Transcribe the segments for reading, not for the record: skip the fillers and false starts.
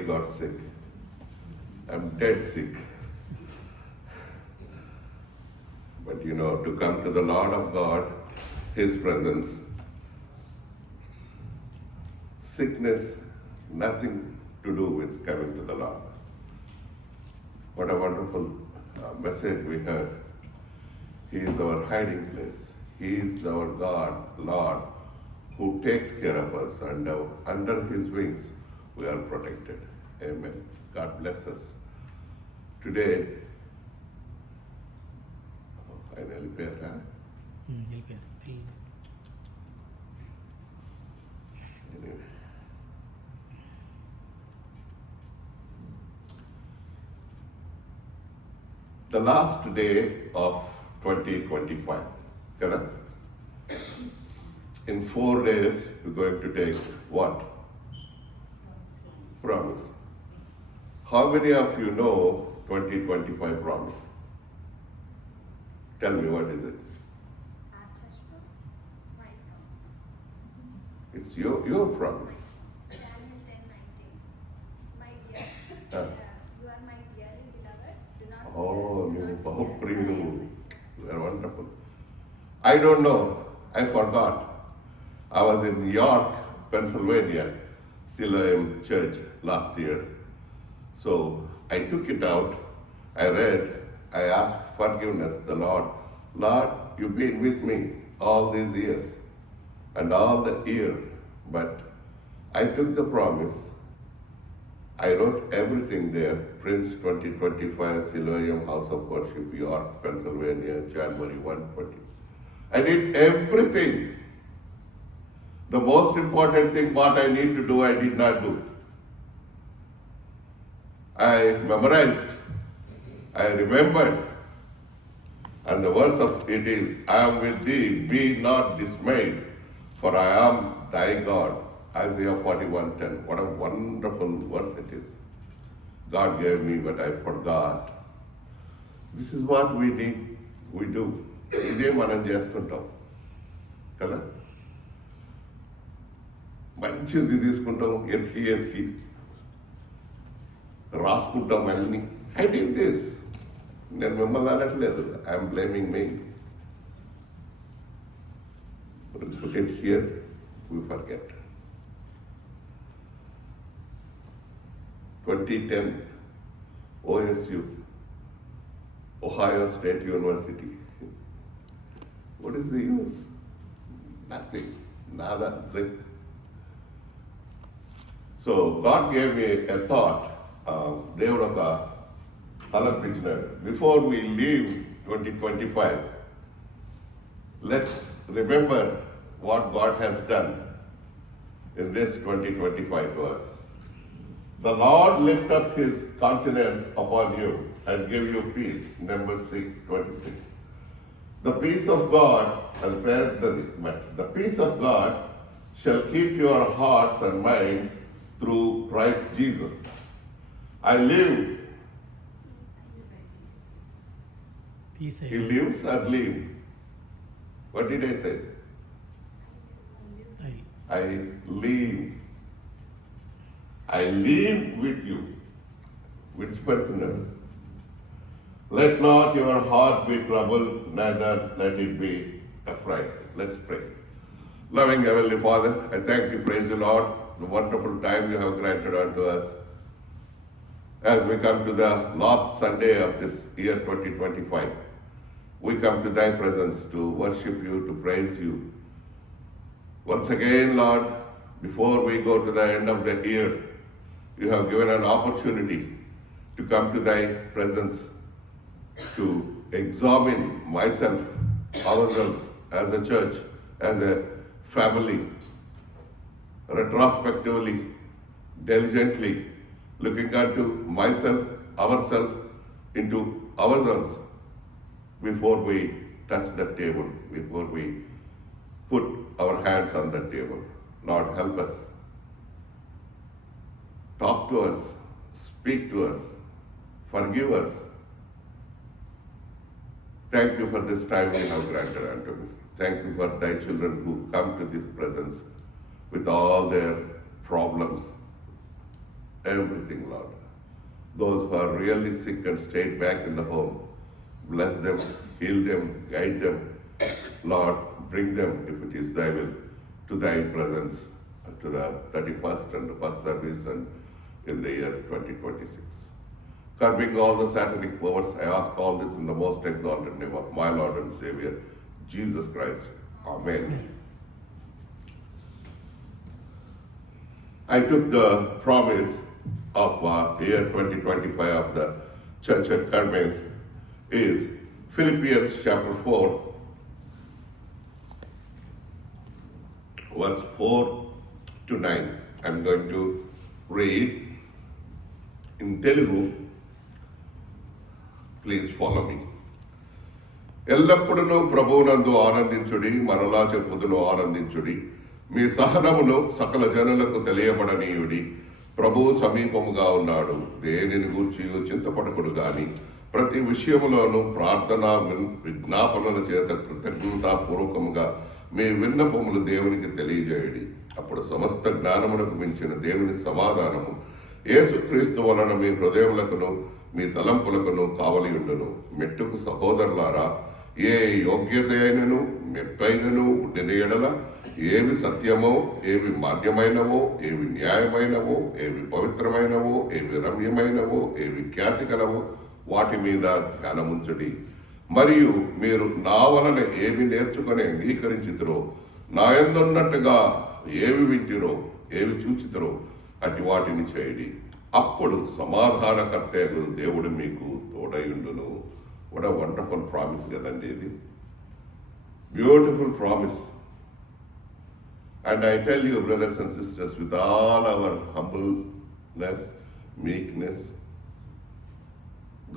got sick. I'm dead sick. But to come to the Lord of God, His presence, sickness, nothing to do with coming to the Lord. What a wonderful message we heard. He is our hiding place. He is our God, Lord, who takes care of us, and under His wings we are protected. Amen. God bless us. Today, ఆయన వెళ్ళిపోయారా? Anyway. The last day of 2025, correct? In 4 days, we're going to take what? Promise. How many of you know 2025 promise? Tell me, what is it? It's your promise. Daniel 10:19. My dear, Ah. you are my dearly beloved. Do not Oh, fear, you do not Bahu fear, Priyu. for I am You are wonderful. I don't know. I forgot. I was in York, Pennsylvania, Siloam Church last year. So I took it out. I read. I asked forgiveness, the Lord. Lord, you've been with me all these years and all the year, but I took the promise. I wrote everything there. Prince 2025, Siloam House of Worship, York, Pennsylvania, January 120. I did everything. The most important thing, what I need to do, I did not do. I memorized. I remembered. And the verse of it is, I am with thee, be not dismayed, for I am thy God. Isaiah 41:10. What a wonderful verse it is. God gave me, but I forgot. This is what we do. ఇదే మనం చేస్తుంటాం కదా. మంచిది తీసుకుంటాం, ఎతికి రాసుకుంటాం అన్ని. I did this. నేను మిమ్మల్ని అనట్లేదు. I'm blaming me. Put it here, we forget. 2010, OSU, Ohio State University. What is the use? Nothing. Nada. Zip. So God gave me a thought. దేవుడు ఒక ఆలోచించినాడు. Before we leave 2025, let's remember what God has done in this 2025 to us. The Lord lift up His countenance upon you and give you peace. Numbers 6:26. The peace of God, the peace of God shall keep your hearts and minds through Christ Jesus. I live. He lives or live? What did I say? I live. I live with you. విడిచిపెడుతున్నాడు. Let not your heart be troubled, neither let it be afraid. Let's pray. Loving Heavenly Father, I thank you, praise the Lord, the wonderful time you have granted unto us. As we come to the last Sunday of this year 2025, we come to thy presence to worship you, to praise you. Once again, Lord, before we go to the end of the year, you have given an opportunity to come to thy presence, to examine myself, ourselves, as a church, as a family, retrospectively, diligently, looking unto myself, ourselves, into ourselves, before we touch the table, before we put our hands on the table. Lord, help us. Talk to us, speak to us, forgive us. Thank you for this time you have granted unto me. Thank you for thy children who come to this presence with all their problems, everything, Lord. Those who are really sick and stayed back in the home, bless them, heal them, guide them. Lord, bring them, if it is thy will, to thy presence, to the 31st and the first service and in the year 2026. Curbing all the satanic powers, I ask all this in the most exalted name of my Lord and Savior, Jesus Christ. Amen. I took the promise of year 2025 of the church at Carmel is Philippians chapter 4, verse 4 to 9. I'm going to read in Telugu. Please follow me. ఎల్లప్పుడూ ప్రభువునందు ఆనందించుడి, మరలా చెప్పుదును ఆనందించుడి. మీ సహనమును సకల జనులకు తెలియబడనీయుడి. ప్రభువు సమీపముగా ఉన్నాడు. దేనిని గూర్చి చింతపడకుడు గాని ప్రతి విషయములోనూ ప్రార్థన విజ్ఞాపనల చేత కృతజ్ఞతాపూర్వకముగా మీ విన్నపములు దేవునికి తెలియజేయడి. అప్పుడు సమస్త జ్ఞానమునకు మించిన దేవుని సమాధానము యేసుక్రీస్తు వలన మీ హృదయములకును మీ తలంపులకును కావలి ఉండును. మెట్టుకు సహోదరులారా, ఏ యోగ్యత అయినను మెప్పైనను ఉండిన ఎడల, ఏవి సత్యమో, ఏవి మాన్యమైనవో, ఏవి న్యాయమైనవో, ఏవి పవిత్రమైనవో, ఏవి రమ్యమైనవో, ఏవి ఖ్యాతి కలవో, వాటి మీద ధ్యానముంచడి. మరియు మీరు నా వలన ఏవి నేర్చుకొని అంగీకరించితిరో, నా యందున్నట్టుగా ఏవి వింటిరో, ఏవి చూచితిరో అటు వాటిని చేయడి. అప్పుడు సమాధానకర్తయగు దేవుడు మీకు తోడయుండును. వాట్ ఎ వండర్ఫుల్ ప్రామిస్ కదండి ఇది. Beautiful promise. And I tell you, brothers and sisters, with all our humbleness, meekness,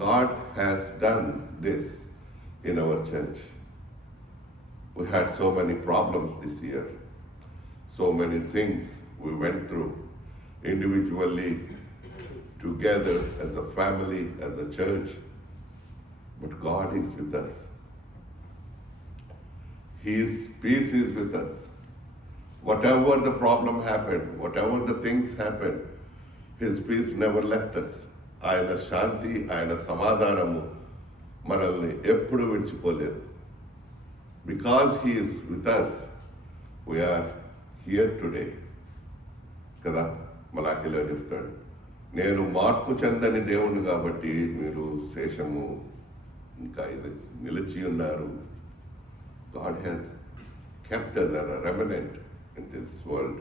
God has done this in our church. We had so many problems this year, so many things we went through, individually, together, as a family, as a church, but God is with us. His peace is with us. Whatever the problem happened, whatever the things happened, His peace never left us. ఆయన శాంతి, ఆయన సమాధానము మనల్ని ఎప్పుడు విడిచిపోలేదు. Because He is with us, we are here today. కదా, మలాఖీలో చెప్తాడు, నేను మార్పు చెందని దేవుణ్ణి కాబట్టి మీరు శేషము ఇంకా ఇది నిలిచి ఉన్నారు. God has kept us as a remnant in this world.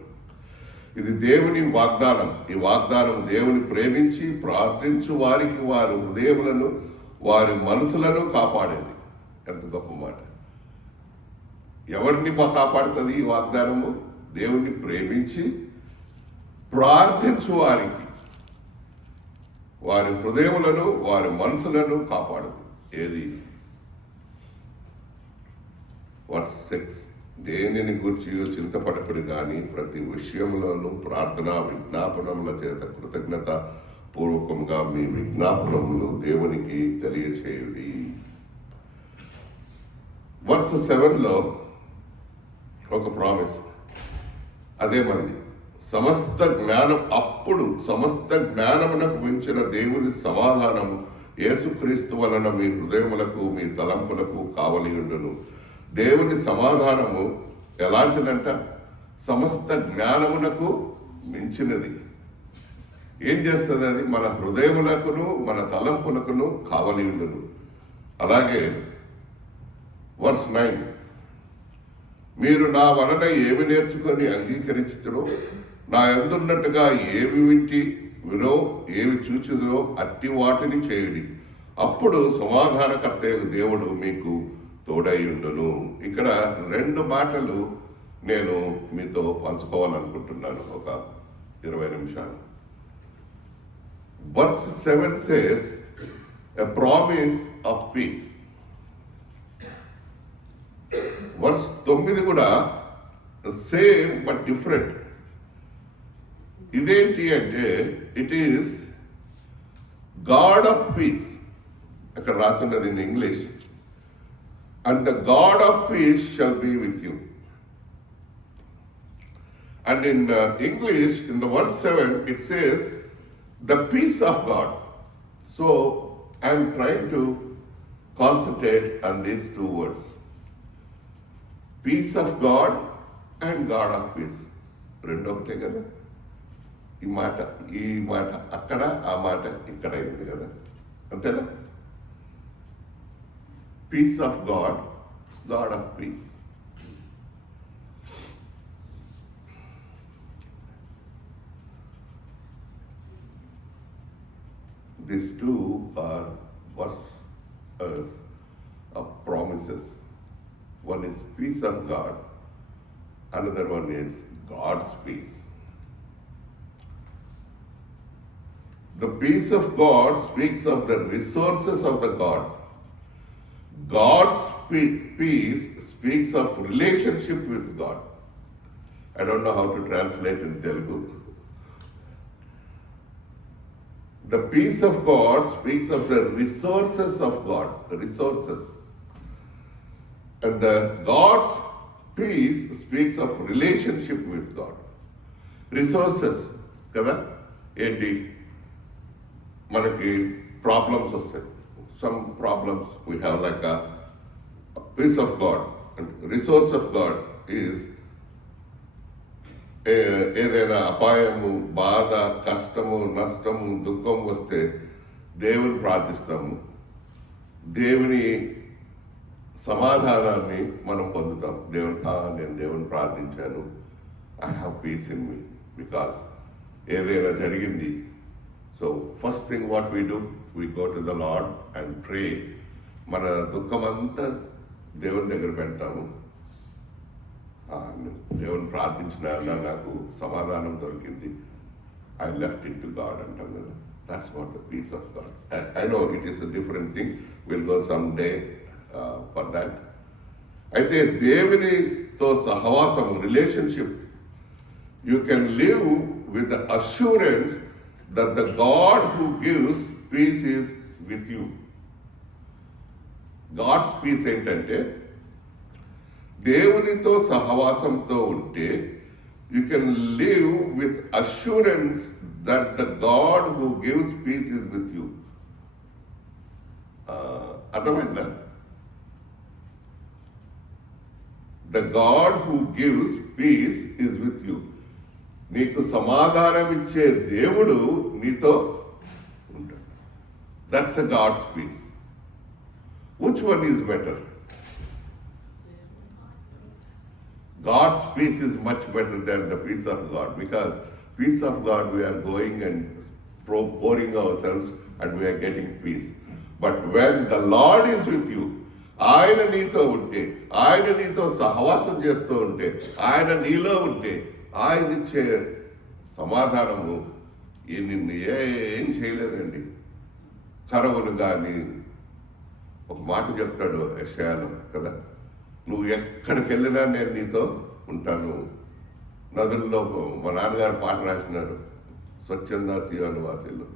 ఇది దేవుని వాగ్దానం. ఈ వాగ్దానం దేవుని ప్రేమించి ప్రార్థించు వారికి వారి హృదయములను వారి మనసులను కాపాడేది. ఎంత గొప్ప మాట. ఎవరిని కాపాడుతుంది ఈ వాగ్దానము? దేవుని ప్రేమించి ప్రార్థించు వారికి వారి హృదయములను వారి మనసులను కాపాడదు. ఏది? వర్స్ 6, దేనిని గూర్చి చింతపడకుడు కానీ ప్రతి విషయంలోనూ ప్రార్థన విజ్ఞాపనముల చేత కృతజ్ఞత పూర్వకంగా మీ విజ్ఞాపనములు దేవునికి తెలియచేయుడి. వర్స్ 7లో ఒక ప్రామిస్, అదే మనది. సమస్త జ్ఞానం, అప్పుడు సమస్త జ్ఞానమునకు మించిన దేవుని సమాధానము యేసుక్రీస్తు వలన మీ హృదయములకు మీ తలంపులకు కావలి ఉండును. దేవుని సమాధానము ఎలాంటిదంట? సమస్త జ్ఞానమునకు మించినది. ఏం చేస్తుంది అది? మన హృదయములకును మన తలంపులకును కావలి ఉండును. అలాగే వర్స్ 9, మీరు నా వలన ఏమి నేర్చుకొని అంగీకరించుతురో, నా యందున్నట్టుగా ఏవి వింటిరో ఏవి చూచుదురో అట్టి వాటిని చేయుడి. అప్పుడు సమాధానకర్త దేవుడు మీకు తోడైయుండును. ఇక్కడ 2 మాటలు నేను మీతో పంచుకోవాలనుకుంటున్నాను, ఒక 20 నిమిషాలు. Verse 7 says, a promise of peace. Verse 9 కూడా సేమ్ బట్ డిఫరెంట్. ఇదేంటి అంటే, it is God of peace. అక్కడ రాస్తున్నది in English, and the God of peace shall be with you. And in English, in the verse 7, it says, The peace of God. So I'm trying to concentrate on these two words. Peace of God and God of peace. రెండు ఒకటే కదా. ఈ మాట అక్కడ, ఆ మాట ఇక్కడ అయింది కదా, అంతేనా? Peace of God, God of peace. These two are verses of promises. One is peace of God, another one is God's peace. The peace of God speaks of the resources of the God. God's peace speaks of relationship with God. I don't know how to translate in Telugu. The peace of God speaks of the resources of God, the resources. And the God's peace speaks of relationship with God. Resources, కదా? ఏంటి? మనకి problems వస్తాయి. Some problems we have like a peace of God. And resource of God is ఏదైనా అపాయము, బాధ, కష్టము, నష్టము, దుఃఖం వస్తే దేవుని ప్రార్థిస్తాము. దేవుని సమాధానాన్ని మనం పొందుతాం. నేను దేవుని ప్రార్థించాను, I have peace in me because ఏదైనా జరిగింది. So first thing what we do, we go to the Lord and pray. మన దుఃఖమంతా దేవుని దగ్గర పెడతాము. దేవుని ప్రార్థించిన నాకు సమాధానం దొరికింది, I left in to God అంటాం కదా. That's what the peace of God. I know it is a different thing, will go some day for that. అయితే దేవునితో సహవాసం, relationship, you can live with the assurance that the God who gives peace is with you. God's peace ఏంటంటే, దేవునితో సహవాసంతో ఉంటే you can live with assurance that the God who gives peace is with you. అర్థమైందా? The God who gives peace is with you. నీకు సమాధానం ఇచ్చే దేవుడు నీతో ఉంటాడు. That's a God's peace. Which one is better? God's peace is much better than the peace of God, because peace of God we are going and pouring ourselves and we are getting peace. But when the Lord is with you, ఆయన నీతో ఉంటే, ఆయన నీతో సహవాసం చేస్తూ ఉంటే, ఆయన నీలో ఉంటే, ఆయన ఇచ్చే సమాధానము నిన్ను ఏం చేయలేదండి. కరువును కానీ, ఒక మాట చెప్తాడు యెషయాలో కదా, నువ్వు ఎక్కడికి వెళ్ళినా నేను నీతో ఉంటాను. నదుల్లో మా నాన్నగారు పాట రాసినారు, స్వచ్ఛంద సియోను వాసిలో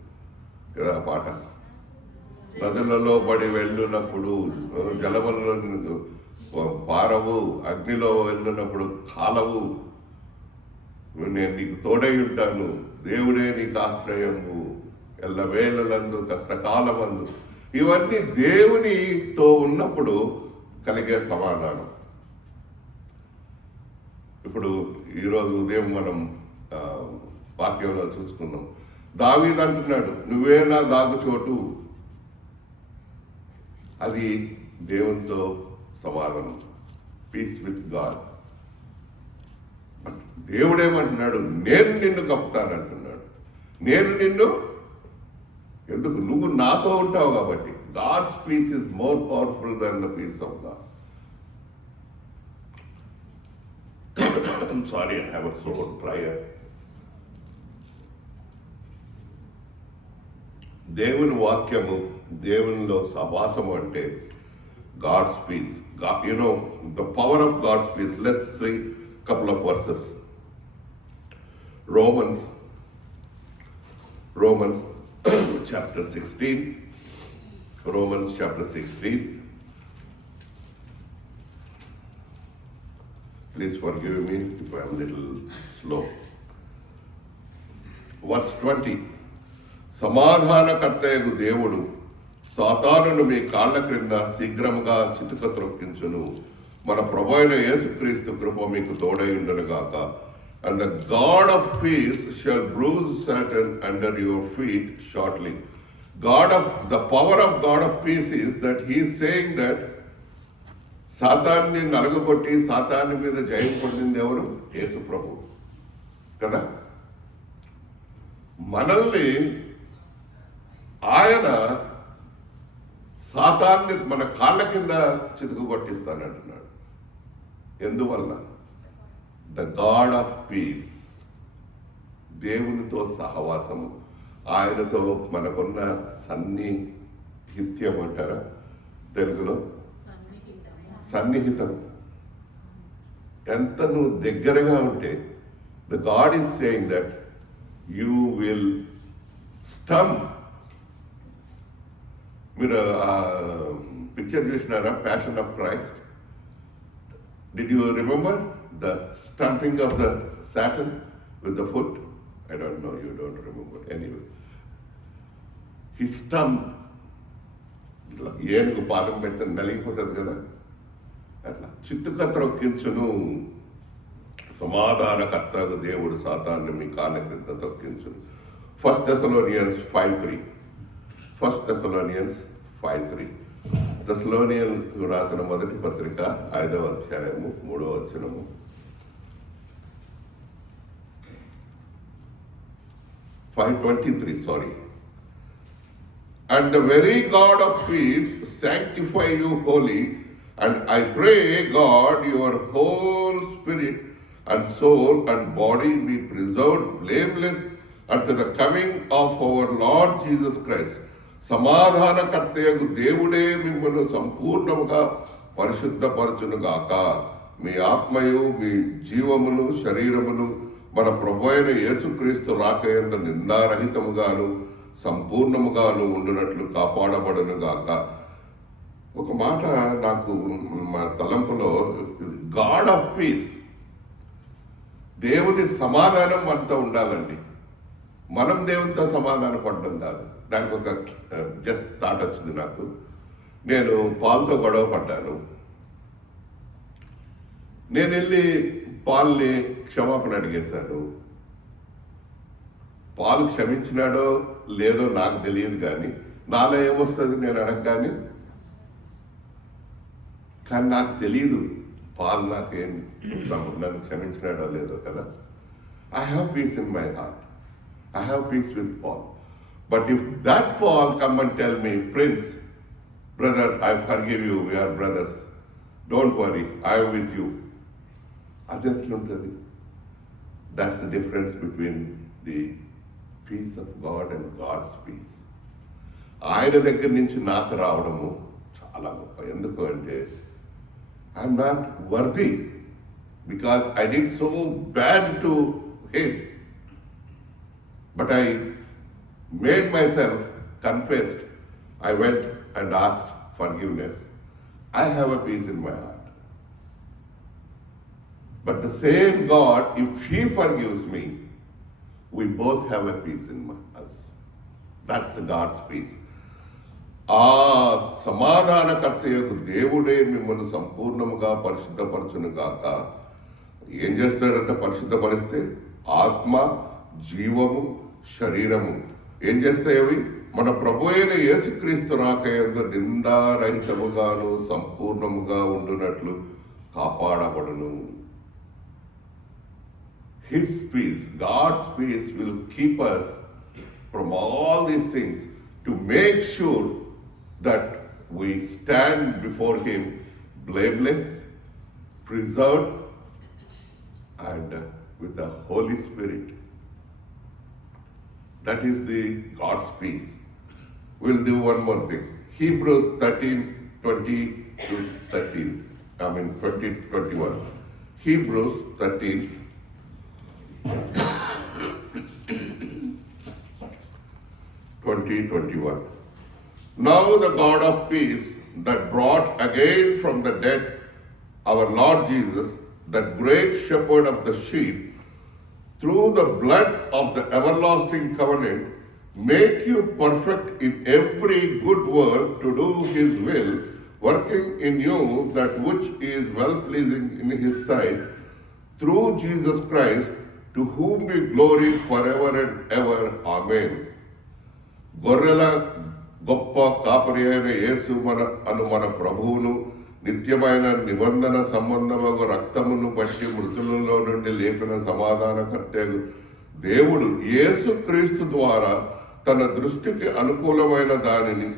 కదా ఆ పాట. నదులలో పడి వెళ్ళినప్పుడు జలములలో పారవు, అగ్నిలో వెళ్ళినప్పుడు కాలవు, నేను నీకు తోడై ఉంటాను, దేవుడే నీకు ఆశ్రయము, ఎల్లవేళలందు కష్టకాలమందు. ఇవన్నీ దేవునితో ఉన్నప్పుడు కలిగే సమాధానం. ఇప్పుడు ఈరోజు ఉదయం మనం వాక్యంలో చూసుకున్నాం, దావీదు అంటున్నాడు, నువ్వే నా దాగుచోటు. అది దేవునితో సమాధానం, పీస్ విత్ గాడ్. దేవుడేమంటున్నాడు, నేను నిన్ను కప్పుతానంటున్నాడు. నేను నిన్ను ఎందుకు? నువ్వు నాతో ఉంటావు కాబట్టి. God's peace is more powerful than the peace of God. I'm sorry, I have a throat prayer. దేవుని వాక్యము, దేవునిలో సహవాసము అంటే God's peace. God, you know, the power of God's peace. Let's see a couple of verses. Romans chapter 16. Romans chapter 16. Please forgive me if I am a little slow. Verse 20. సమాధానకర్తయగు దేవుడు సాతానును మీ కాళ్ళ క్రింద శీఘ్రముగా చితుక త్రొక్కించును. మన ప్రభు అయిన యేసుక్రీస్తు కృప మీకు తోడై ఉండునుగాక. And the God of peace shall bruise Satan under your feet shortly. The power of God of peace is that he is saying that సాతాన్ని నలగొట్టి సాతాన్ని మీద జయం పొందింది ఎవరు? యేసు ప్రభు కదా. మనల్ని ఆయన సాతాన్ని మన కాళ్ళ కింద చితుకు కొట్టిస్తానంటున్నాడు. ఎందువల్ల? ద గాడ్ ఆఫ్ పీస్, దేవునితో సహవాసము, ఆయనతో మనకున్న సన్నిహిత్యం అంటారా తెలుగులో? సన్నిహితం. ఎంత నువ్వు దగ్గరగా ఉంటే the God is saying that you will stamp. మీరు పిక్చర్ చూసినారా passion of Christ? Did you remember the stamping of the Satan with the foot? I don't know, you don't remember. Anyway, he stamp. ఏనుగు పాదం పెడితే నలిగిపోతుంది కదా, అట్లా చిత్తుక త్రొక్కించును. సమాధానకర్తకు దేవుడు సాతాన్ని మీ కాళ్ళ క్రింద తొక్కించును. 1 Thessalonians 5:3. 1 Thessalonians 5:3. థెస్సలోనియన్లకు రాసిన మొదటి పత్రిక 5వ అధ్యాయము 3వ వచనము. sorry. And the very God of peace sanctify you wholly, and I pray God your whole spirit and soul and body be preserved blameless unto the coming of our Lord Jesus Christ. సమాధానకర్తయగు దేవుడే మిమ్మల్ని సంపూర్ణముగా పరిశుద్ధపరచునుగాక. మీ ఆత్మయు మీ జీవమును శరీరమును మన ప్రభు అయిన యేసుక్రీస్తు రాకయందు నిందారహితముగాను సంపూర్ణముగాను ఉండునట్లు కాపాడబడునుగాక. ఒక మాట నాకు మా తలంపులో, గాడ్ ఆఫ్ పీస్, దేవుని సమాధానం మనతో ఉండాలండి. మనం దేవునితో సమాధాన పడడం కాదు. దానికి ఒక జస్ట్ థాట్ వచ్చింది నాకు. నేను పాల్తో గొడవ పడ్డాను. నేను వెళ్ళి పాల్ని క్షమాపణ అడిగేశాను. పాలు క్షమించినాడో లేదో నాకు తెలియదు, కానీ నాలో ఏమొస్తుంది నేను అడగగానే. కానీ నాకు తెలియదు పాల్ నాకేం నన్ను క్షమించినాడో లేదో కదా. I have peace in my heart. I have peace with Paul. But if that Paul come and tell me, Prince, brother, I forgive you, we are brothers, don't worry, I am with you. That's the difference between the peace of God and God's peace. ఆయన దగ్గర నుంచి నాకు రావడము చాలా గొప్ప. ఎందుకు అంటే I'm not worthy, because I did so bad to him. But I made myself confessed. I went and asked forgiveness. I have a peace in my heart. But the same God, if He forgives me, we both have a peace in us. That's the God's peace. ఆ సమాధానకర్తయకు దేవుడే మిమ్మల్ని సంపూర్ణముగా పరిశుద్ధపరచునుగాక. ఏం చేస్తాడంటే పరిశుద్ధపరిస్తే ఆత్మ, జీవము, శరీరము ఏం చేస్తాయి? అవి మన ప్రభు అయిన యేసుక్రీస్తు రాకయందు నిందారహితముగాను సంపూర్ణముగా ఉండునట్లు కాపాడబడును. His peace, God's peace will keep us from all these things to make sure that we stand before Him blameless, preserved, and with the Holy Spirit. That is the God's peace. We'll do one more thing. Hebrews 13:20-13. 20-21. Hebrews 13:20-21. Now the God of peace that brought again from the dead our Lord Jesus, the great shepherd of the sheep, through the blood of the everlasting covenant, make you perfect in every good work to do his will, working in you that which is well pleasing in his sight, through Jesus Christ, to whom be glory forever and ever. Amen. గొర్రెల గొప్ప కాపరి అయిన యేసు మన ప్రభువును నిత్యమైన నిబంధన సంబంధమైన రక్తమును బట్టి మృతులలో నుండి లేపిన సమాధానకర్తయగు దేవుడు యేసు క్రీస్తు ద్వారా తన దృష్టికి అనుకూలమైన దానిని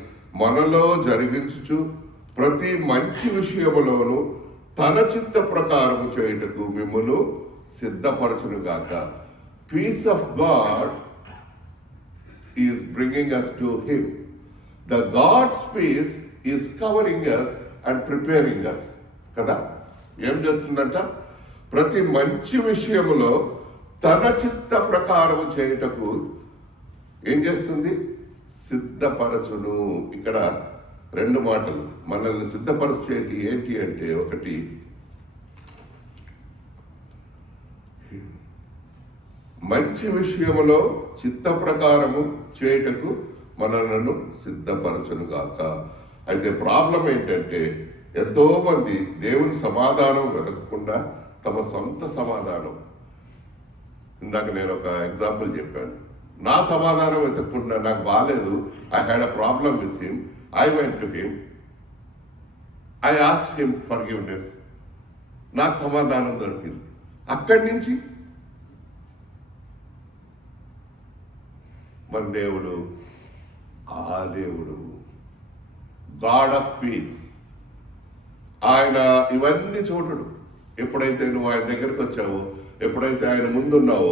మనలో జరిగించుచు ప్రతి మంచి విషయములోను తన చిత్త ప్రకారము చేయుటకు మిమ్మును సిద్ధపరచును గాక. Peace of God is bringing us to him. The God's peace is covering us and preparing us. కదా ఏం చేస్తుందంట? ప్రతి మంచి విషయములో తన చిత్త ప్రకారము చేయుటకు ఏం చేస్తుంది? సిద్ధపరచును. ఇక్కడ రెండు మాటలు మనల్ని సిద్ధపరచేటి ఏంటి అంటే, ఒకటి మంచి విషయములో చిత్త ప్రకారము చేయుటకు మనలను సిద్ధపరచును గాక. అయితే ప్రాబ్లం ఏంటంటే, ఎంతో మంది దేవుని సమాధానం వెతకకుండా తమ సొంత సమాధానం, ఇందాక నేను ఒక ఎగ్జాంపుల్ చెప్పాను, నా సమాధానం వెతకకుండా నాకు బాగాలేదు, I had a problem with him, I went to him, I asked him forgiveness, నాకు సమాధానం దొరికింది. అక్కడి నుంచి మన దేవుడు, ఆ దేవుడు గాడ్ ఆఫ్ పీస్, ఆయన ఇవన్నీ చూడడు. ఎప్పుడైతే నువ్వు ఆయన దగ్గరికి వచ్చావో, ఎప్పుడైతే ఆయన ముందున్నావో,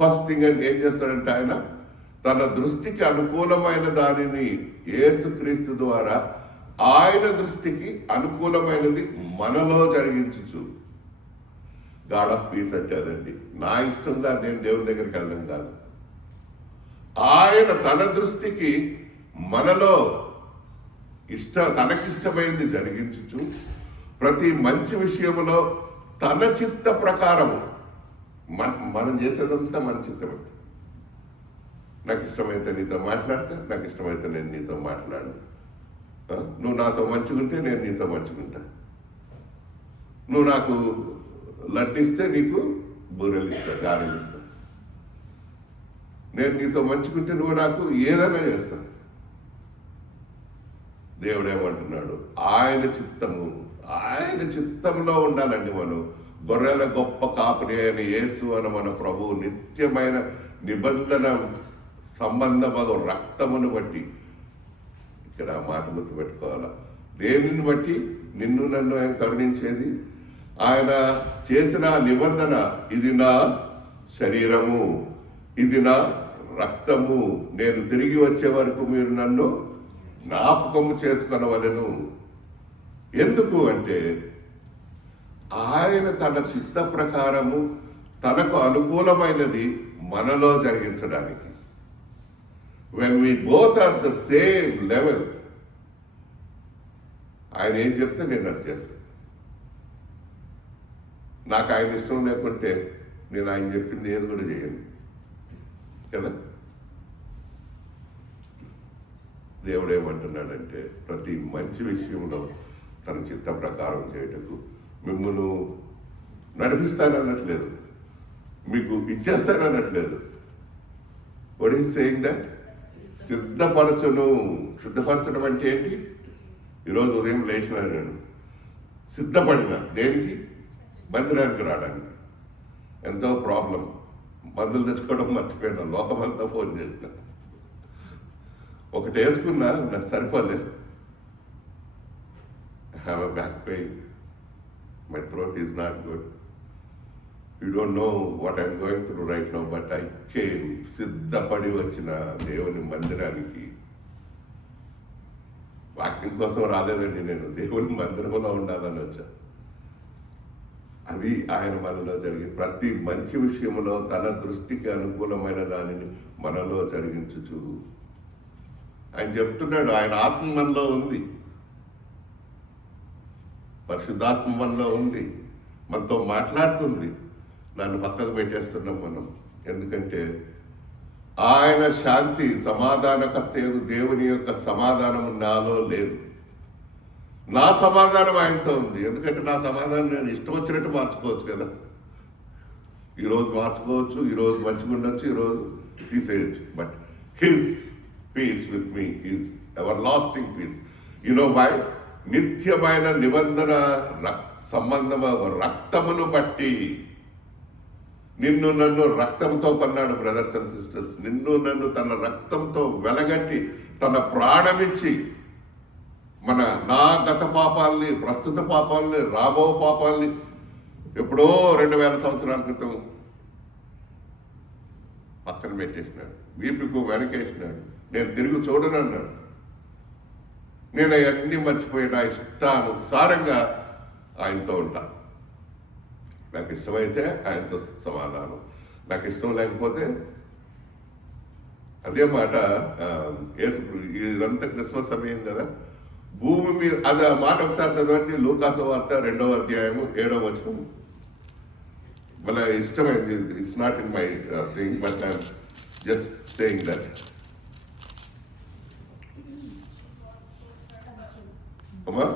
ఫస్ట్ థింగ్ అంటే ఏం చేస్తాడంటే, ఆయన తన దృష్టికి అనుకూలమైన దానిని యేసుక్రీస్తు ద్వారా ఆయన దృష్టికి అనుకూలమైనది మనలో జరిగించు. గాడ్ ఆఫ్ పీస్ అంటే అదండి. నా ఇష్టంగా నేను దేవుని దగ్గరికి వెళ్ళడం కాదు, ఆయన తన దృష్టికి మనలో తనకిష్టమైంది జరిగించు ప్రతి మంచి విషయములో తన చిత్త ప్రకారము. మనం చేసేదంతా మన చిత్తమే. నాకు ఇష్టమైతే నీతో మాట్లాడితే, నాకు ఇష్టమైతే నేను నీతో మాట్లాడను. నువ్వు నాతో మంచిగుంటే నేను నీతో మంచిగుంటా. నువ్వు నాకు లడ్డిస్తే నీకు బూరెలు ఇస్తా, గారెలు ఇస్తా. నేను నీతో మంచుకుంటే నువ్వు నాకు ఏదైనా చేస్తాను. దేవుడు ఏమంటున్నాడు? ఆయన చిత్తంలో ఉండాలండి మనం. గొర్రెల గొప్ప కాపరి అయిన యేసు అని మన ప్రభువు నిత్యమైన నిబంధన సంబంధమైన రక్తమును బట్టి, ఇక్కడ మాట గుర్తుపెట్టుకోవాలా, దేనిని బట్టి? నిన్ను నన్ను ఆయన కరుణించేది. ఆయన చేసిన నిబంధన, ఇది నా శరీరము, ఇది నా రక్తము, నేను తిరిగి వచ్చే వరకు మీరు నన్ను జ్ఞాపకము చేసుకొనవలెను. ఎందుకు అంటే, ఆయన తన చిత్త ప్రకారము తనకు అనుకూలమైనది మనలో జరిగించడానికి. When we both are the same level, ఆయన ఏం చెప్తే నేను అది చేస్తాను. నాకు ఆయన ఇష్టం లేకుంటే నేను ఆయన చెప్పింది ఏది కూడా చేయను కదా. దేవుడు ఏమంటున్నాడంటే, ప్రతి మంచి విషయంలో తన చిత్త ప్రకారం చేయటకు మిమ్మల్ని నడిపిస్తానన్నట్లేదు, మీకు ఇచ్చేస్తానన్నట్లేదు. What is saying that? సిద్ధపరచును. సిద్ధపరచడం అంటే ఏంటి? ఈరోజు ఉదయం లేచిన నేను సిద్ధపడిన దేనికి? మందిరానికి రావడానికి. ఎంతో ప్రాబ్లం, మందులు తెచ్చుకోవడం మర్చిపోయినా, లోకమంతా ఫోన్ చేసిన, ఒకటి వేసుకున్నా నాకు సరిపోలేదు. I have a back pain, my throat is not good, you don't know what I'm going through right now, but I came. సిద్ధపడి వచ్చిన దేవుని మందిరానికి. వాక్యం కోసం రాలేదండి నేను, దేవుని మందిరంలో ఉండాలని వచ్చా. అది ఆయన మనలో జరిగి ప్రతి మంచి విషయంలో తన దృష్టికి అనుకూలమైన దానిని మనలో జరిగించుచు. ఆయన చెప్తున్నాడు, ఆయన ఆత్మ మనలో ఉంది, పరిశుద్ధాత్మ మనలో ఉంది, మనతో మాట్లాడుతుంది. దాన్ని పక్కకు పెట్టేస్తున్నాం మనం. ఎందుకంటే ఆయన శాంతి సమాధానకర్తయగు దేవుని యొక్క సమాధానం నాలో లేదు. నా సమాధానం ఆయనతో ఉంది. ఎందుకంటే నా సమాధానం నేను ఇష్టం వచ్చినట్టు మార్చుకోవచ్చు కదా. ఈరోజు మార్చుకోవచ్చు, ఈరోజు మంచిగా ఉండొచ్చు, ఈరోజు తీసేయచ్చు. But his peace with me is everlasting peace. You know why? నిత్యమైన నిబంధన సంబంధము రక్తమును బట్టి. నిన్ను నన్ను రక్తంతో కొన్నాడు బ్రదర్స్ అండ్ సిస్టర్స్. నిన్ను నన్ను తన రక్తంతో వెలగట్టి తన ప్రాణమిచ్చి నా గత పాపాలని, ప్రస్తుత పాపాలని, రాబో పాపాలని ఎప్పుడో 2000 సంవత్సరాల క్రితం పక్కన పెట్టేసినాడు, వీపుకు వెనకేసినాడు. నేను తిరిగి చూడనన్నాడు. నేను అవన్నీ మర్చిపోయి నా ఇష్టానుసారంగా ఆయనతో ఉంటాను. నాకు ఇష్టమైతే ఆయనతో సమాధానం, నాకు ఇష్టం లేకపోతే అదే మాట. ఇదంతా క్రిస్మస్ సమయం కదా, భూమి మీద అది ఆ మాట ఒకసారి చదవండి. లూకాసు వార్త 2వ అధ్యాయము 7వ వచనం. మళ్ళీ ఇష్టమైంది. It's not in my thing, but I'm just saying that. అమ్మా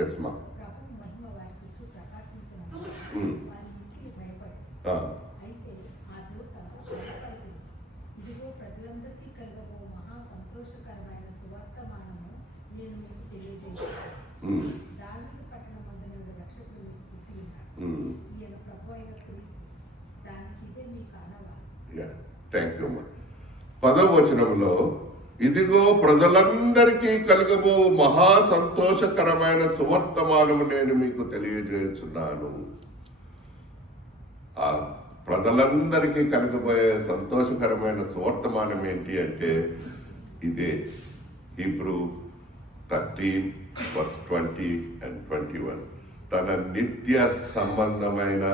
ఎస్ మా థ్యాంక్ యూ అమ్మా. 10వ వచనంలో ఇదిగో ప్రజలందరికీ కలుగబో మహా సంతోషకరమైన సువర్తమానము నేను మీకు తెలియజేస్తున్నాను. ఆ ప్రజలందరికీ కలుగబోయే సంతోషకరమైన సువర్తమానం ఏంటి అంటే ఇదే. Hebrew 13:20 and 21. తన నిత్య సంబంధమైన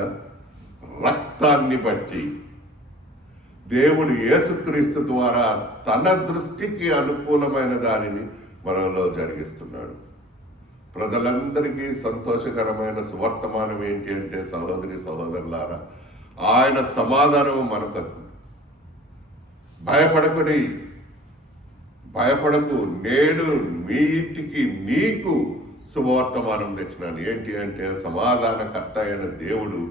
రక్తాన్ని బట్టి దేవుడు యేసుక్రీస్తు ద్వారా తన దృష్టికి అనుకూలమైన దానిని మనలో జరిగిస్తున్నాడు. ప్రజలందరికీ సంతోషకరమైన సువర్తమానం ఏంటి అంటే, సహోదరి సహోదరులారా, ఆయన సమాధానం మనకు. భయపడకు, నేడు మీ ఇంటికి నీకు శుభవర్తమానం తెచ్చినాను. ఏంటి అంటే, సమాధానకర్త అయిన దేవుడు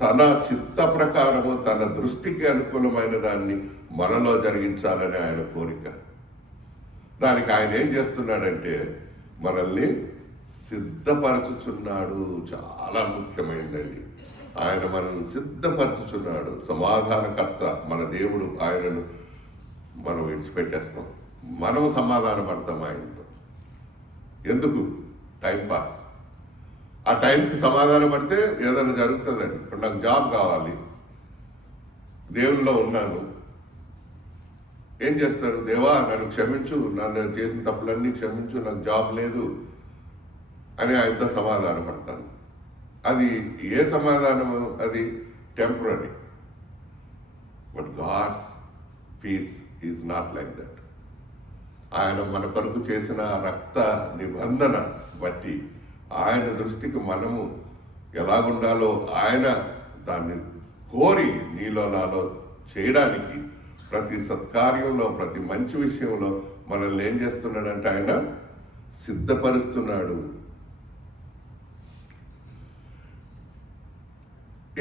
తన చిత్త ప్రకారము తన దృష్టికి అనుకూలమైన దాన్ని మనలో జరిగించాలని ఆయన కోరిక. దానికి ఆయన ఏం చేస్తున్నాడంటే మనల్ని సిద్ధపరచుచున్నాడు. చాలా ముఖ్యమైనది. ఆయన మనల్ని సిద్ధపరచుచున్నాడు. సమాధానకర్త మన దేవుడు. ఆయనను మనం విడిచిపెట్టేస్తాం, మనం సమాధాన పడతాం ఆయనతో. ఎందుకు? టైంపాస్. ఆ టైంకి సమాధానం పడితే ఏదైనా జరుగుతుందండి. ఇప్పుడు నాకు జాబ్ కావాలి, దేవునిలో ఉన్నాను, ఏం చేస్తారు? దేవా నన్ను క్షమించు, నన్ను చేసిన తప్పులన్నీ క్షమించు, నాకు జాబ్ లేదు అని ఆయనతో సమాధానం పడతాను. అది ఏ సమాధానము? అది temporary. But God's peace is not like that. ఆయన మన కొరకు చేసిన రక్త నిబంధన బట్టి ఆయన దృష్టికి మనము ఎలాగుండాలో ఆయన దాన్ని కోరి నీలో నాలో చేయడానికి ప్రతి సత్కార్యంలో, ప్రతి మంచి విషయంలో మనల్ని ఏం చేస్తున్నాడంటే ఆయన సిద్ధపరుస్తున్నాడు.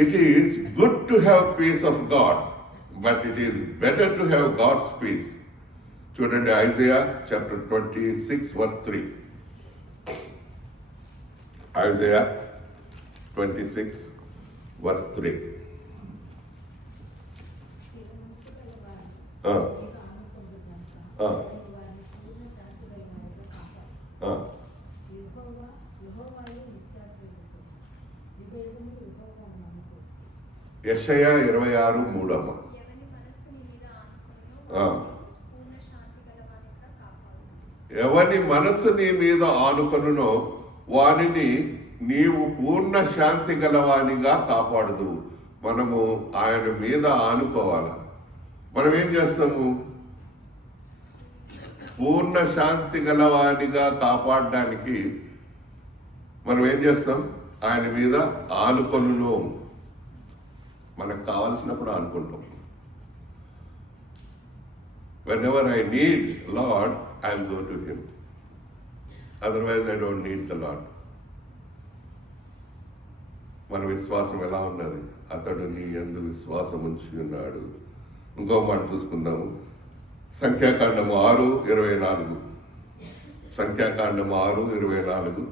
It is good to have peace of God, but it is better to have God's peace. చూడండి, ఐజయా చాప్టర్ 26:3. Isaiah 26:3. యెషయా 26:3. ఎవని మనస్సు నీ మీద ఆనుకొనునో వానిని నీవు పూర్ణ శాంతి గలవానిగా కాపాడదు. మనము ఆయన మీద ఆనుకోవాలి. మనం ఏం చేస్తాము? పూర్ణ శాంతి గలవానిగా కాపాడడానికి మనం ఏం చేస్తాం? ఆయన మీద ఆనుకొను. మనకు కావలసినప్పుడు ఆనుకుంటాం. Whenever I need Lord, I'll go to Him. Otherwise, I don't need the Lord. మన విశ్వాసం ఎలా ఉన్నది? అతడు నీ యందు విశ్వాసం ఉంచి ఉన్నాడు. ఇంకో మాట చూసుకుందాము. సంఖ్యాకాండము 6:24. సంఖ్యాకాండము 6:24.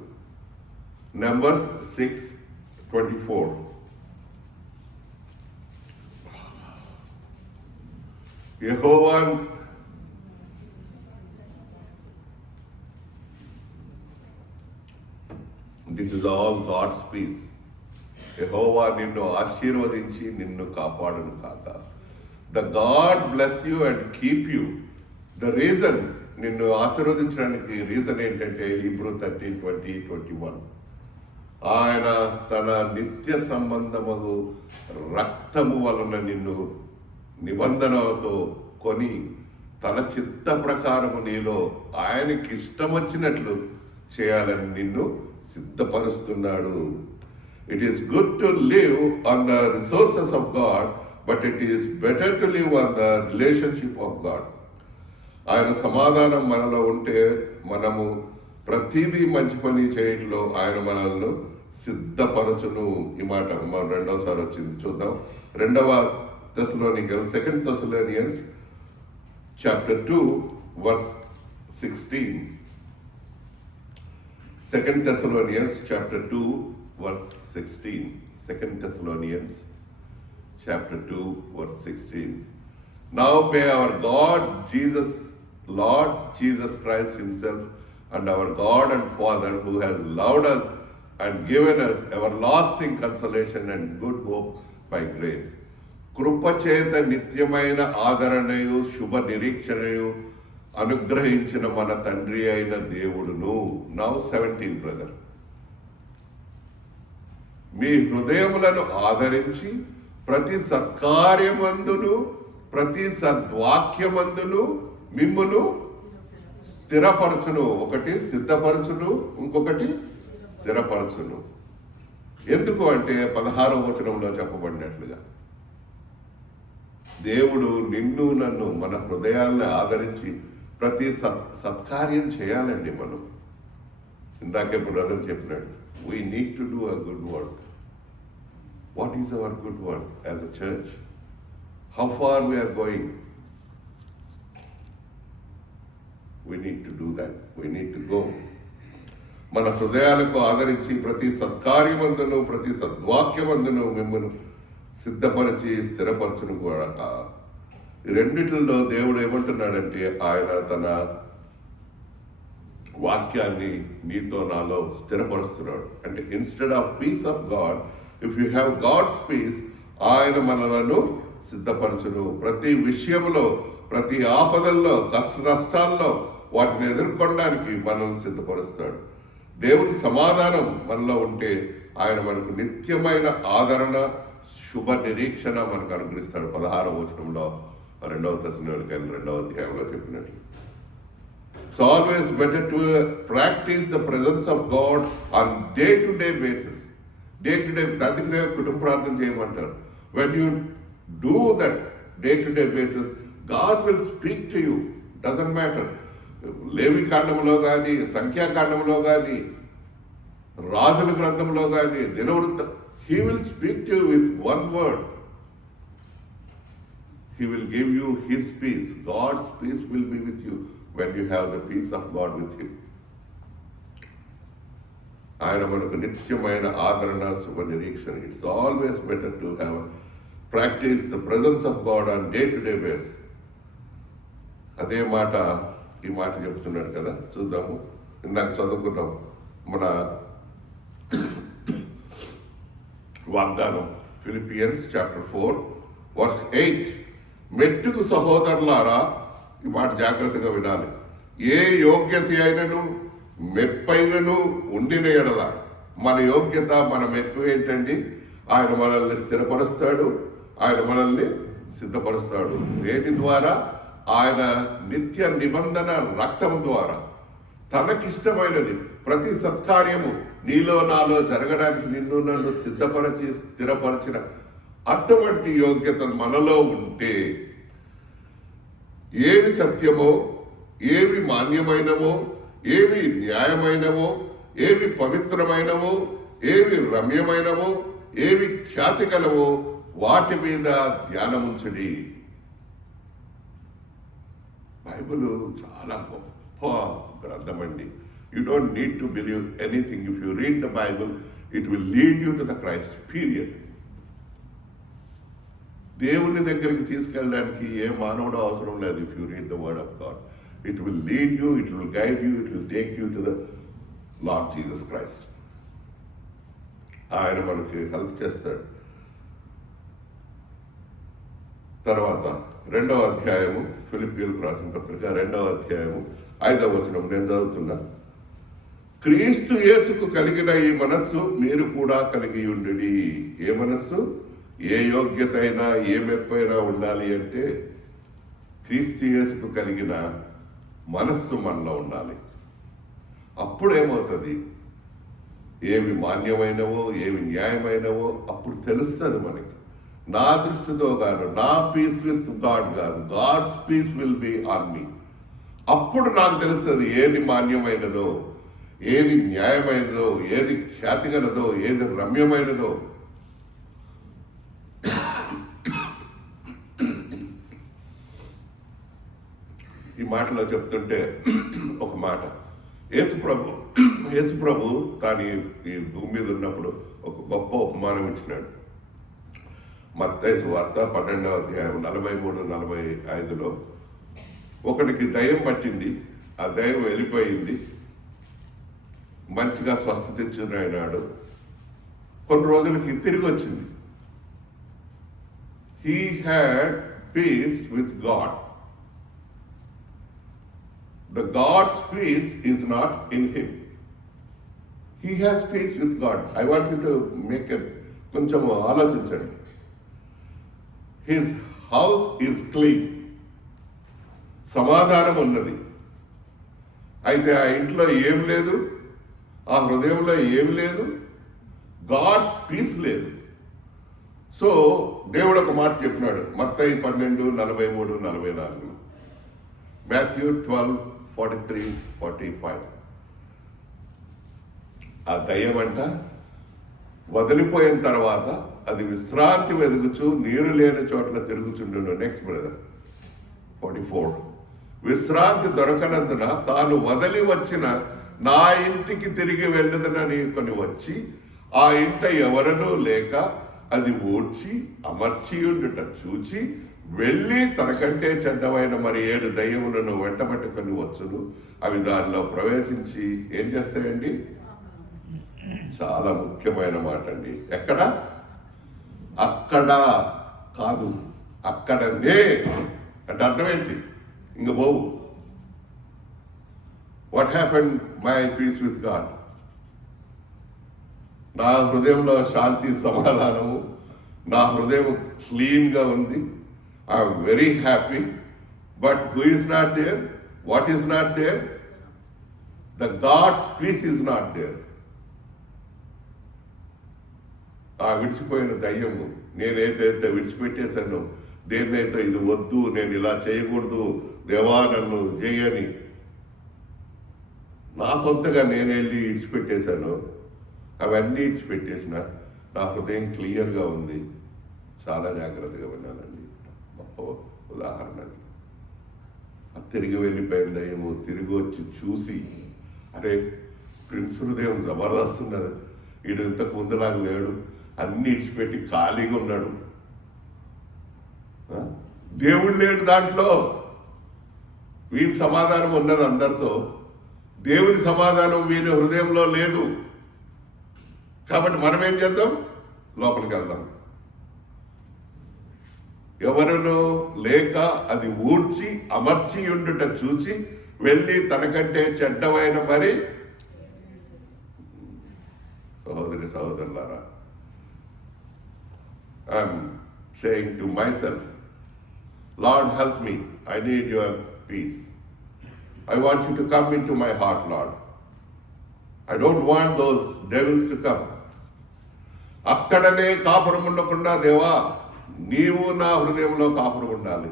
Numbers 6:24. యెహోవా this is all God's peace. యెహోవా నిన్ను ఆశీర్వదించి నిన్ను కాపాడును కాక. The God bless you and keep you. The reason, నిన్ను ఆశీర్వదించడానికి రీజన్ ఏంటంటే Hebrew 13:20-21. ఆయన తన నిత్య సంబంధము రక్తము వలన నిన్ను నిబంధనతో కొని తన చిత్త ప్రకారము నీలో ఆయనకి ఇష్టం వచ్చినట్లు చేయాలని నిన్ను సిద్ధపరుస్తున్నాడు. It is good to live on the resources of God, but it is better to live on the relationship of God. ఆయన సమాధానం మనలో ఉంటే మనము ప్రతిదీ మంచి పని చేయట్లో ఆయన మనల్ని సిద్ధపరచును. ఈ మాట మనం రెండోసారి వచ్చింది. చూద్దాం. 2 Thessalonians chapter 2 verse 16. 2 Thessalonians chapter 2 verse 16. 2 Thessalonians chapter 2 verse 16. Now may our Lord Jesus Christ himself and our God and Father, who has loved us and given us everlasting consolation and good hope by grace. కృపచేత నిత్యమైన ఆదరణయు శుభ నిరీక్షణయు అనుగ్రహించిన మన తండ్రి అయిన దేవుడును. Now 17 brother. మీ హృదయములను ఆదరించి ప్రతి సత్కార్యమందును ప్రతి సద్వాక్యమందును మిమ్మును స్థిరపరచును. ఒకటి సిద్ధపరచును, ఇంకొకటి స్థిరపరచును. ఎందుకు అంటే 16వ వచనంలో చెప్పబడినట్లుగా దేవుడు నిన్ను నన్ను మన హృదయాలను ఆదరించి ప్రతి సత్కార్యం చేయాలండి. మనం ఇందాకే బ్రదర్ చెప్పినాడు, we need to do a good work. What is our good work as a church? How far we're going? We need to do that. We need to go. మన హృదయాలకు ఆదరించి ప్రతి సత్కార్యమందును ప్రతి సద్వాక్యమందును మిమ్మల్ని సిద్ధపరిచి స్థిరపరచును కూడా. ఈ రెండిట్లో దేవుడు ఏమంటున్నాడంటే ఆయన తన వాక్యాన్ని నీతో నాలో స్థిరపరుస్తున్నాడు. అంటే instead of peace of God, if you have God's peace, ఆయన మనలను సిద్ధపరచును. ప్రతి విషయంలో, ప్రతి ఆపదల్లో, కష్ట నష్టాల్లో వాటిని ఎదుర్కొనడానికి మనల్ని సిద్ధపరుస్తాడు. దేవుని సమాధానం మనలో ఉంటే ఆయన మనకు నిత్యమైన ఆదరణ, శుభ నిరీక్షణ మనకు అనుగ్రహిస్తాడు. 16వ వచనంలో 2 Thessalonians 2వ అధ్యాయంలో చెప్పినట్లు. It's always better to practice the presence of God on day-to-day basis. Day-to-day, అందుకనే కుటుంబ ప్రార్థన చేయమంటారు. When you do that day-to-day basis, God will speak to you. Doesn't matter. లేవి కాండంలో కానీ, సంఖ్యాకాండంలో కానీ, రాజుల గ్రంథంలో కానీ, దినవృత్త, He will speak to you with one word. He will give you His peace. God's peace will be with you when you have the peace of God with Him. ఆయన మనకు నిత్యమైన ఆదరణ, శుభ నిరీక్షణ. It's always better to have practice the presence of God on day-to-day basis. అదే మాట ఈ మాట చెప్తున్నాడు కదా, చూద్దాము. ఇందాక చదువుకున్నాం మన వాగ్దానం. Philippians chapter 4 verse 8. మెట్టుకు సహోదరులారా, ఈ మాట జాగ్రత్తగా వినాలి. ఏ యోగ్యత అయినను మెప్పైనను ఉండిన ఎడల మన యోగ్యత, మనం ఎక్కువ ఏంటండి, ఆయన మనల్ని స్థిరపరుస్తాడు, ఆయన మనల్ని సిద్ధపరుస్తాడు. దేని ద్వారా? ఆయన నిత్య నిబంధన రక్తం ద్వారా. తనకిష్టమైనది ప్రతి సత్కార్యము నీలో నాలో జరగడానికి నిన్ను నన్ను సిద్ధపరిచి స్థిరపరిచిన అటువంటి యోగ్యత మనలో ఉంటే ఏవి సత్యమో, ఏవి మాన్యమైనవో, ఏవి న్యాయమైనవో, ఏవి పవిత్రమైనవో, ఏవి రమ్యమైనవో, ఏవి ఖ్యాతి గలవో వాటి మీద ధ్యానముంచడి. బైబిల్ చాలా గొప్ప గ్రంథం అండి. You don't need to believe anything. If you read the Bible, it will lead you to the Christ, period. దేవుని దగ్గరికి తీసుకెళ్ళడానికి ఏ మానవుడు అవసరం లేదు. If you read the word of God, it will lead you, it will guide you, it will take you to the lord Jesus Christ. ఆయన మనకి help చేస్తాడు. తర్వాత 2వ అధ్యాయము, ఫిలిప్పీయులకు రాసిన పత్రిక 2వ అధ్యాయము 5వ వచనం నేను చదువుతున్నా. క్రీస్తు యేసుకు కలిగిన ఈ మనస్సు మీరు కూడా కలిగి ఉండుడి. ఏ మనస్సు? ఏ యోగ్యత అయినా, ఏ మెప్పైనా ఉండాలి అంటే క్రీస్తు యేసుకు కలిగిన మనస్సు మనలో ఉండాలి. అప్పుడు ఏమవుతుంది? ఏవి మాన్యమైనవో, ఏవి న్యాయమైనవో అప్పుడు తెలుస్తుంది మనకి. నా దృష్టితో కాదు, నా పీస్ విత్ గాడ్ కాదు, God's peace will be on me. అప్పుడు నాకు తెలుస్తుంది ఏది మాన్యమైనదో, ఏది న్యాయమైనదో, ఏది ఖ్యాతిగలదో, ఏది రమ్యమైనదో. ఈ మాటలో చెప్తుంటే ఒక మాట, యేసు ప్రభు తాను ఈ భూమి మీద ఉన్నప్పుడు ఒక గొప్ప ఉపమానం ఇచ్చినాడు. మత్తయి సువార్త 12వ అధ్యాయం 43-45లో ఒకడికి దయ్యం పట్టింది, ఆ దయ్యం వెళ్ళిపోయింది, మంచిగా స్వస్థత ఇచ్చినాడు. కొన్ని రోజులకి తిరిగి వచ్చింది. He had peace with God. The God's peace is not in him. He has peace with God. I want you to make it కొంచెం ఆలోచించండి. His house is clean. సమాధానం ఉన్నది. అయితే ఆ ఇంట్లో ఏం లేదు, ఆ హృదయంలో ఏం లేదు, గాడ్స్ పీస్ లేదు. సో దేవుడు ఒక మాట చెప్పినాడు, మత్తయి 12:43-44, మాథ్యూ 12:43-45. ఆ దయ్యం అంట వదిలిపోయిన తర్వాత అది విశ్రాంతి వెదుగుచు నీరు లేని చోట్ల తిరుగుచుండును. Next brother 44. విశ్రాంతి దొరకనందున తాను వదిలి వచ్చిన నా ఇంటికి తిరిగి వెళ్ళదనని కొని వచ్చి ఆ ఇంట ఎవరనూ లేక అది ఓడ్చి అమర్చి ఉండుట చూచి వెళ్ళి తనకంటే చెడ్డమైన మరి 7 దయ్యములను వెంటబట్టుకొని వచ్చును. అవి దానిలో ప్రవేశించి ఏం చేస్తాయండి? చాలా ముఖ్యమైన మాట అండి. ఎక్కడ? అక్కడ కాదు, అక్కడనే. అంటే అర్థం ఏంటి? ఇంక పోవు. What happened my peace with God? నా హృదయంలో శాంతి, సమాధానము, నా హృదయం క్లీన్గా ఉంది. I'm very happy. But who is not there? What is not there? The God's peace is not there. ఆ విడిచిపోయిన దయ్యము, నేనైతే విడిచిపెట్టేశాను, దేన్నైతే ఇది వద్దు, నేను ఇలా చేయకూడదు, దేవా నన్ను చేయని నా సొంతగా నేను వెళ్ళి విడిచిపెట్టేశాను, అవన్నీ విడిచిపెట్టేసిన నా హృదయం క్లియర్గా ఉంది. చాలా జాగ్రత్తగా విన్నానండి. గొప్ప ఉదాహరణ. తిరిగి వెళ్ళిపోయిన దయ్యము తిరిగి వచ్చి చూసి, అరే ప్రిన్స్ హృదయం జబర్దస్త్ ఉన్నది, వీడు ఇంతకు ముందులాగా లేడు, అన్ని ఇడిచిపెట్టి ఖాళీగా ఉన్నాడు, దేవుడు లేడు దాంట్లో. వీని సమాధానం ఉన్నది అందరితో, దేవుని సమాధానం వీని హృదయంలో లేదు. కాబట్టి మనం ఏం చేద్దాం? లోపలికి వెళ్దాం. ఎవరును లేక అది ఊడ్చి అమర్చి ఉండుట చూచి వెళ్ళి తనకంటే చెడ్డమైన మరి. So I'm saying to myself, Lord, help me. I need your peace. I want you to come into my heart, Lord. I don't want those devils to come. అక్కడనే కాపురం ఉండకుండా దేవా, నీవు నా హృదయంలో కాపురం ఉండాలి.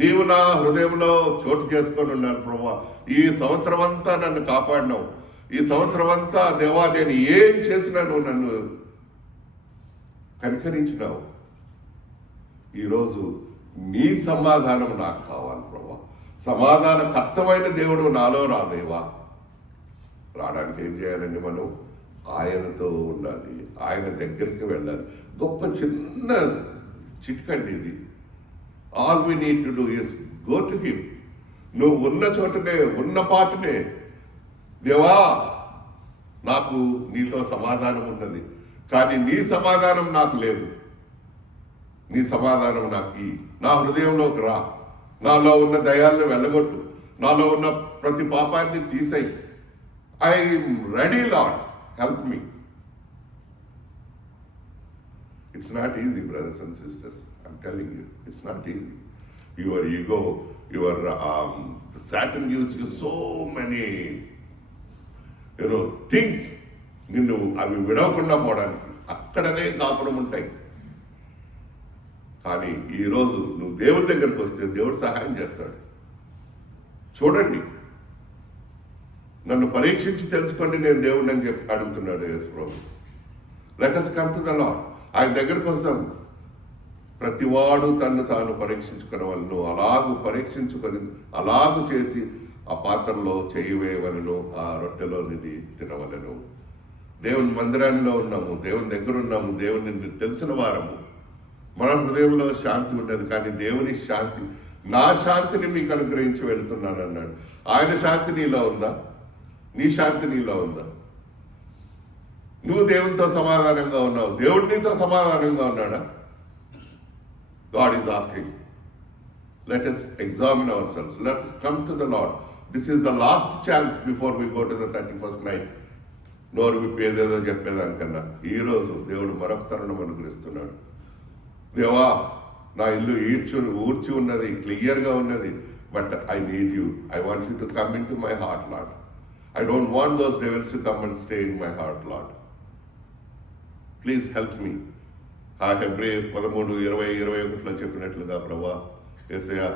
నీవు నా హృదయంలో చోటు చేసుకొని ఉన్నాను ప్రభువా. ఈ సంవత్సరం అంతా నన్ను కాపాడినావు. ఈ సంవత్సరం అంతా దేవా నేను ఏం చేసినా నువ్వు నన్ను కనికరించినావు. ఈరోజు నీ సమాధానం నాకు కావాలి ప్రభువా. సమాధానకర్తమైన దేవుడు నాలో రాదేవా. రావడానికి ఏం చేయాలండి? మనం ఆయనతో ఉండాలి, ఆయన దగ్గరికి వెళ్ళాలి. గొప్ప చిన్న చిట్కండి ఇది. All we need to do is go to him. నువ్వు ఉన్న చోటనే, ఉన్న పాటనే, దేవా నాకు నీతో సమాధానం ఉన్నది, కానీ నీ సమాధానం నాకు లేదు. నీ సమాధానం నాకు నా హృదయంలోకి రా. నాలో ఉన్న దయాలను వెళ్ళగొట్టు. నాలో ఉన్న ప్రతి పాపాన్ని తీసేయి. I'm ready lord, help me. It's not easy, brothers and sisters. I'm telling you, it's not easy. Your ego, your Satan gives you so many, things. నిన్ను అవి విడవకుండా పోవడానికి అక్కడనే కాపురం ఉంటాయి. కానీ ఈరోజు నువ్వు దేవుడి దగ్గరికి వస్తే దేవుడు సహాయం చేస్తాడు. చూడండి, నన్ను పరీక్షించి తెలుసుకోండి నేను దేవుడిని అని చెప్పి అడుగుతున్నాడు యేసు ప్రభు. Let us come to the Lord. ఆయన దగ్గరకు వస్తాం. ప్రతివాడు తను తాను పరీక్షించుకునే వాళ్ళను అలాగూ పరీక్షించుకొని అలాగూ చేసి ఆ పాత్రలో చేయి వేయవలను, ఆ రొట్టెలోనిది తినవలను. దేవుని మందిరాల్లో ఉన్నాము, దేవుని దగ్గర ఉన్నాము, దేవుని తెలిసిన వారము. మన హృదయంలో శాంతి ఉండదు, కానీ దేవుని శాంతి, నా శాంతిని మీకు అనుగ్రహించి వెళ్తున్నాను అన్నాడు. ఆయన శాంతి నీలో ఉందా? నీ శాంతి నీలో ఉందా? నువ్వు దేవునితో సమాధానంగా ఉన్నావు, దేవుడు నీతో సమాధానంగా ఉన్నాడా? God is asking, let us examine ourselves. Let us come to the Lord. This is the last chance before we go to the 31st night. నోరు విప్పి ఏదేదో చెప్పేదానికన్నా ఈరోజు దేవుడు మరొక తరుణం అనుగ్రహిస్తున్నాడు. దేవా, నా ఇల్లు ఊడ్చి ఉన్నది, క్లియర్గా ఉన్నది, but I need you. I want you to come in to my heart, Lord. I don't want those devils to come and stay in my heart, Lord. Please help me. ఆ హెబ్రీ 13:20-21 చెప్పినట్లుగా, ప్రభా యేసయ్యా,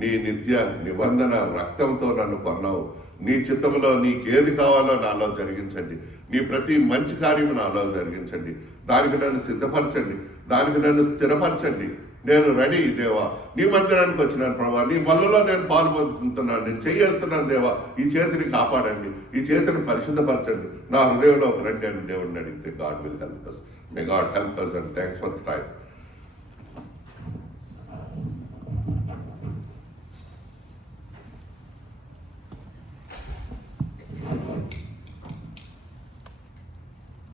నీ నిత్య నిబంధన రక్తంతో నన్ను కొన్నావు. నీ చిత్తములో నీకేది కావాలో నాలో జరిగించండి. నీ ప్రతి మంచి కార్యము నాలో జరిగించండి. దానికి నన్ను సిద్ధపరచండి, దానికి నన్ను స్థిరపరచండి. నేను రెడీ దేవా. నీ మందిరానికి వచ్చినాను ప్రభా. నీ బల్లలో నేను పాల్పొందుతున్నాను, నేను చేస్తున్నాను దేవా. ఈ చేతిని కాపాడండి, ఈ చేతిని పరిశుద్ధపరచండి, నా హృదయంలో ఒక రండి అని దేవుడిని అడిగితే God will help us. May God help us, and thanks for the time.